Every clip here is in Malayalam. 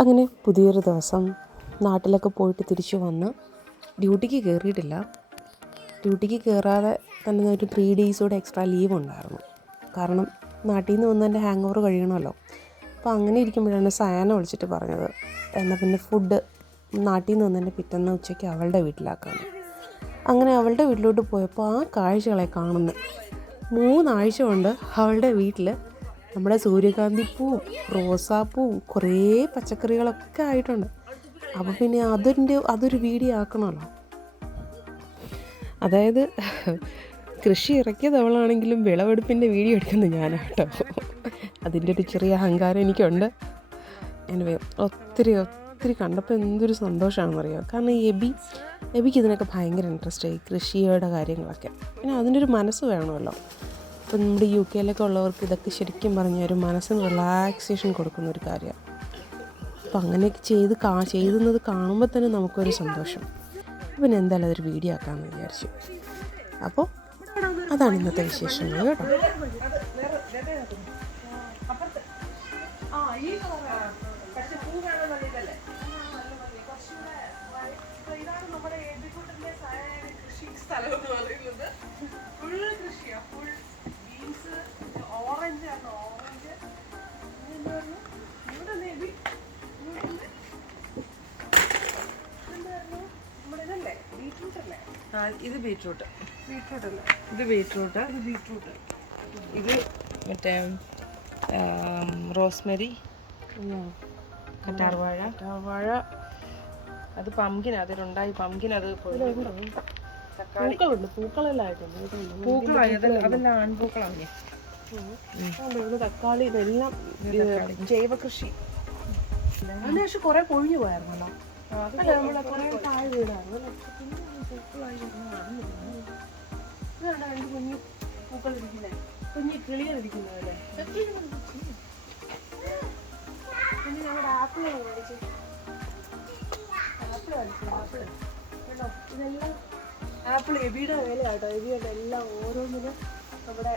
അങ്ങനെ പുതിയൊരു ദിവസം നാട്ടിലൊക്കെ പോയിട്ട് തിരിച്ചു വന്ന് ഡ്യൂട്ടിക്ക് കയറിയിട്ടില്ല. ഡ്യൂട്ടിക്ക് കയറാതെ തന്നെ ഒരു 3 ഡേയ്സോടെ എക്സ്ട്രാ ലീവ് ഉണ്ടായിരുന്നു. കാരണം നാട്ടിൽ നിന്ന് വന്ന് എൻ്റെ ഹാങ് ഓവർ കഴിയണമല്ലോ. അപ്പോൾ അങ്ങനെ ഇരിക്കുമ്പോഴാണ് സയാന വിളിച്ചിട്ട് പറഞ്ഞത്, എന്നാൽ പിന്നെ ഫുഡ് നാട്ടിൽ നിന്ന് വന്നതിൻ്റെ പിറ്റേന്ന് ഉച്ചയ്ക്ക് അവളുടെ വീട്ടിലാക്കാണ്. അങ്ങനെ അവളുടെ വീട്ടിലോട്ട് പോയപ്പോൾ ആ കാഴ്ചകളെ കാണുന്നു. 3 ആഴ്ച കൊണ്ട് അവളുടെ വീട്ടിൽ നമ്മുടെ സൂര്യകാന്തി പൂവും റോസാപ്പൂവും കുറേ പച്ചക്കറികളൊക്കെ ആയിട്ടുണ്ട്. അപ്പോൾ പിന്നെ അതൊരു വീഡിയോ ആക്കണമല്ലോ. അതായത് കൃഷി ഇറക്കിയത് അവളാണെങ്കിലും വിളവെടുപ്പിൻ്റെ വീഡിയോ എടുക്കുന്നത് ഞാനാട്ടോ. അതിൻ്റെ ഒരു ചെറിയ അഹങ്കാരം എനിക്കുണ്ട്. എനിവേ ഒത്തിരി കണ്ടപ്പോൾ എന്തൊരു സന്തോഷമാണെന്നറിയാം. കാരണം എബിക്ക് ഇതിനൊക്കെ ഭയങ്കര ഇൻട്രസ്റ്റായി, കൃഷിയുടെ കാര്യങ്ങളൊക്കെ. പിന്നെ അതിൻ്റെ ഒരു മനസ്സ് വേണമല്ലോ. ഇപ്പം നമ്മുടെ UK ഉള്ളവർക്ക് ഇതൊക്കെ ശരിക്കും പറഞ്ഞാൽ ഒരു മനസ്സിന് റിലാക്സേഷൻ കൊടുക്കുന്ന ഒരു കാര്യമാണ്. അപ്പം അങ്ങനെയൊക്കെ ചെയ്യുന്നത് കാണുമ്പോൾ തന്നെ നമുക്കൊരു സന്തോഷം. പിന്നെ എന്തായാലും അതൊരു വീഡിയോ ആക്കാമെന്ന് വിചാരിച്ചു. അപ്പോൾ അതാണ് ഇന്നത്തെ വിശേഷങ്ങൾ കേട്ടോ. ഇത് ബീട്രൂട്ട് ഇത് മറ്റേ റോസ്മെരി, കറ്റാർവാഴ, അത് പംകിൻ, അതിലുണ്ടായി പംകിൻ. അത് പൂക്കളായി, അതെല്ലാം ആൺപൂക്കളാണ്. തക്കാളി ഇതെല്ലാം ജൈവ കൃഷി. അതിന് പക്ഷെ കുറെ പൊഴിഞ്ഞു പോയായിരുന്നല്ലോ. കുറെ താഴെ വീടായിരുന്നു. കുഞ്ഞു പൂക്കൾ ഇരിക്കുന്നത്, കുഞ്ഞു കിളികൾ ഇരിക്കുന്നതല്ലേ. പിന്നെ ഞങ്ങളുടെ ആപ്പിൾ കാണിച്ചു, കേട്ടോ. ഇതെല്ലാം ആപ്പിൾ എബിയുടെ വേലയാട്ടോ. എബിയുടെ എല്ലാം ഓരോന്നിനും നമ്മുടെ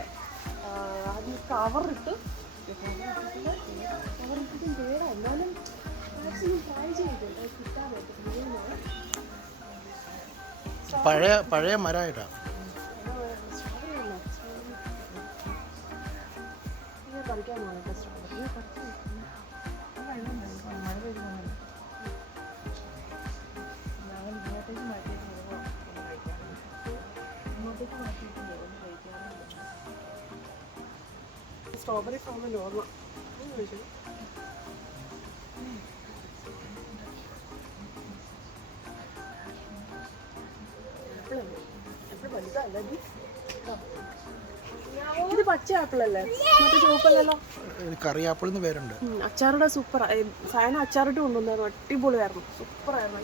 അതിന് കവറിട്ട് പേടാ. എന്നാലും മാക്സിമം ട്രൈ ചെയ്തിട്ടുണ്ട്, കിട്ടാൻ പറ്റും. പഴയ മരമായിട്ടാണ്. കളിക്കാൻ പോകട്ടെ. സ്ട്രോബെറി ഫാമിൻ്റെ ഓർമ്മ ചോദിച്ചു. ഇത് പച്ച ആപ്പിളല്ലേ, മറ്റേ ചുവപ്പല്ലല്ലോ. കറി ആപ്പിൾ എന്ന് പേരുണ്ട്. അച്ചാറുടെ സൂപ്പർ. സയന അച്ചാറിട്ട് കൊണ്ടുവന്നായിരുന്നു, അടിപൊളിയായിരുന്നു, സൂപ്പറായിരുന്നു.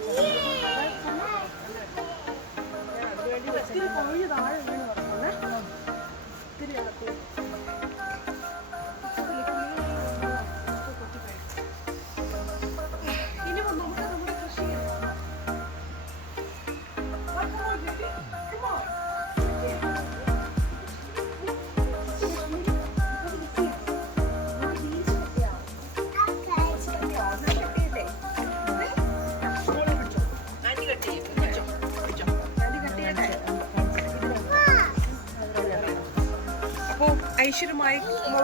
ഐശ്വര്യമായി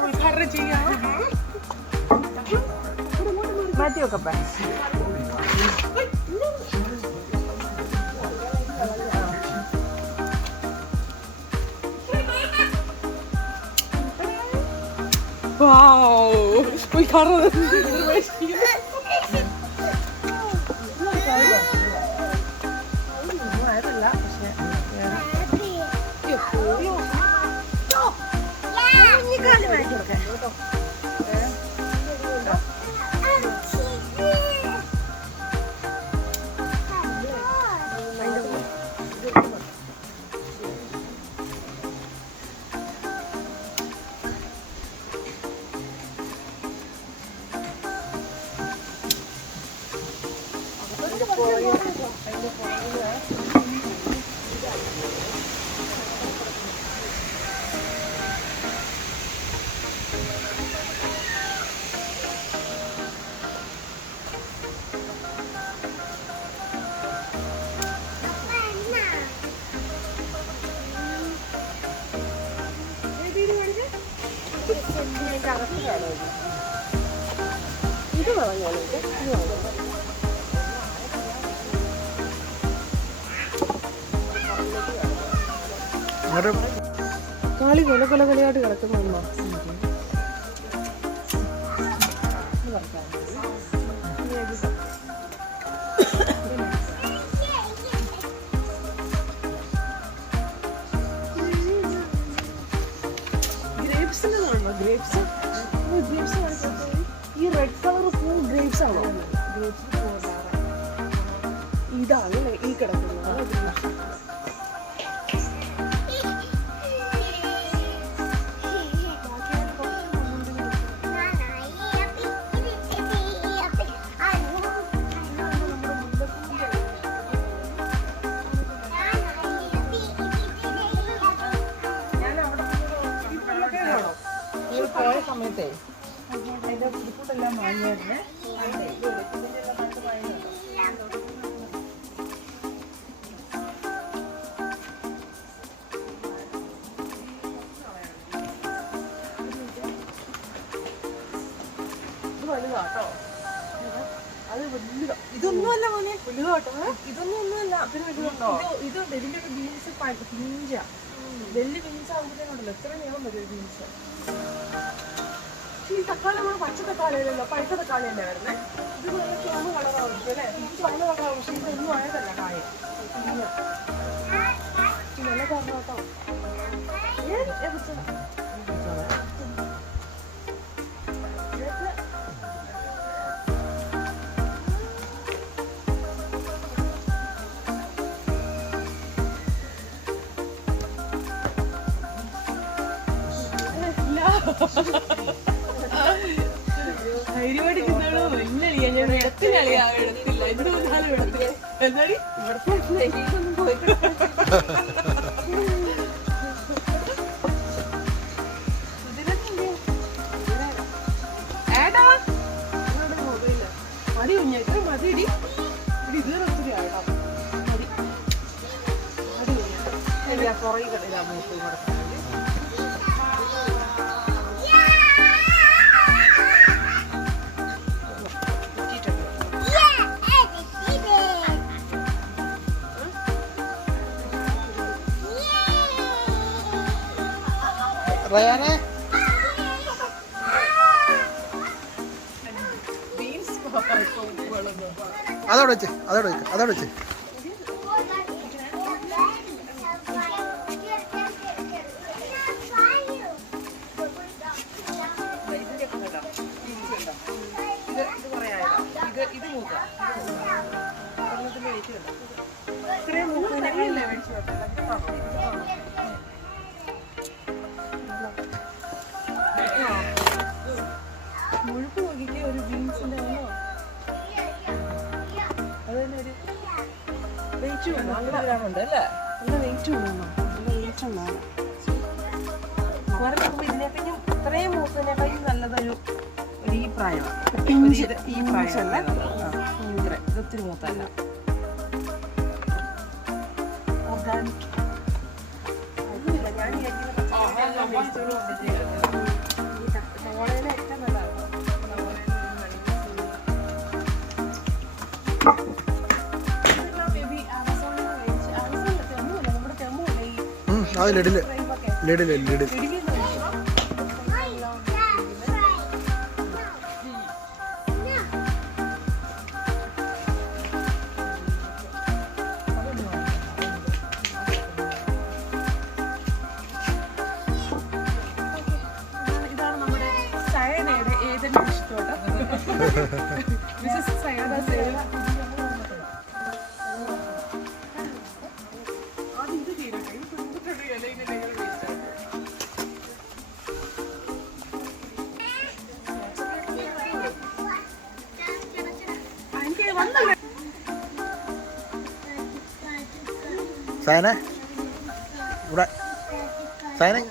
ഉദ്ഘാടനം ചെയ്യാം. മാറ്റി വെക്കപ്പ. ഉദ്ഘാടനം അതിൻ്റെ അകത്ത് കാണും ഇത് വാങ്ങിയാലോ ഇത് വാങ്ങാം കാളി കൊല കൊല കൊലയായിട്ട് കിടക്കുന്ന ഗ്രേപ്സിന്റെ കാണുമ്പോ ഗ്രേപ്സ് ഈ റെഡ് കളർ പൂ ഗ്രേപ്സ് ആണോ ഇതാണ് ഈ കിടക്കുന്നത് പോയ സമയത്തേ അതിന്റെ ഫുഡെല്ലാം വാങ്ങിയായിരുന്നേ ഇത് വലുതാട്ടോ അത് വലുതാ ഇതൊന്നുമല്ല മോനെ വലുതാട്ടോ ഇതൊന്നുമല്ല അതിന് വലുതുണ്ടോ ഇതുണ്ട് ഇതിന്റെ ഒക്കെ ബീൻസ് പിഞ്ചാ വലിയ ബീൻസ് ആകുമ്പോഴത്തേക്കുണ്ടല്ലോ എത്ര നീളം വരും ബീൻസ് ഈ തക്കാളി നമ്മൾ പച്ച തക്കാളിയല്ലോ പഴുത്ത തക്കാളിയല്ലേ വരുന്നത് ഇത് നല്ല ചുവന്ന കളറാവും അല്ലേ ചുവന്ന കളറാവും പക്ഷെ ഇതൊന്നും ആയതല്ല കായ നല്ല പറഞ്ഞോട്ടോ ധൈര്യമായിട്ട് തിന്നാണോ ഇല്ലളിയാ ഞാൻ ഇടത്തിനളിയാ ഇടത്തില്ല എന്ത് വന്നാലും ഇടത്തില്ല എന്താടി ഇവിടുത്തെ ഇതൊന്നും പോയിട്ട് ഏടാ മൊബൈല മതി കുഞ്ഞ ഇത്ര മതിടി ഇത് ഒത്തിരി ആടാ മതി മതി കുഞ്ഞ കുറേ കടയിലാ മൂത്ത് കൊടുക്കുന്നത് റയാനെ അതോടെ വെച്ച് അതോടെ വെച്ച് മുഴുപ്പ് നോക്കിക്കേ ഒരു ബീൻസിന്റെ ആണോ അത് തന്നെ ഒരു വെയിറ്റ് വേണം അങ്ങനെ ഗ്രാമുണ്ട് അല്ലേ നല്ല വെയിറ്റ് വേണം നല്ല വെയിറ്റ് ഉണ്ടാവും കുറെ മുമ്പ് ഇതിനെപ്പറ്റി ഇത്രയും മൂത്തതിനെക്കാളും നല്ലതൊരു ഈ പ്രായമാണ് ഈ പ്രായമല്ല ഇത് ഒത്തിരി മൂത്തല്ല ഓർഗാനിക് അതില്ല ഞാൻ സവോളയിലെ ഏറ്റവും നല്ലതാണ് അത് ലിഡില് ലിഡില് ലിഡിൽ Mrs. Sayada Sale. സയനെ ഇവിടെ സയനെ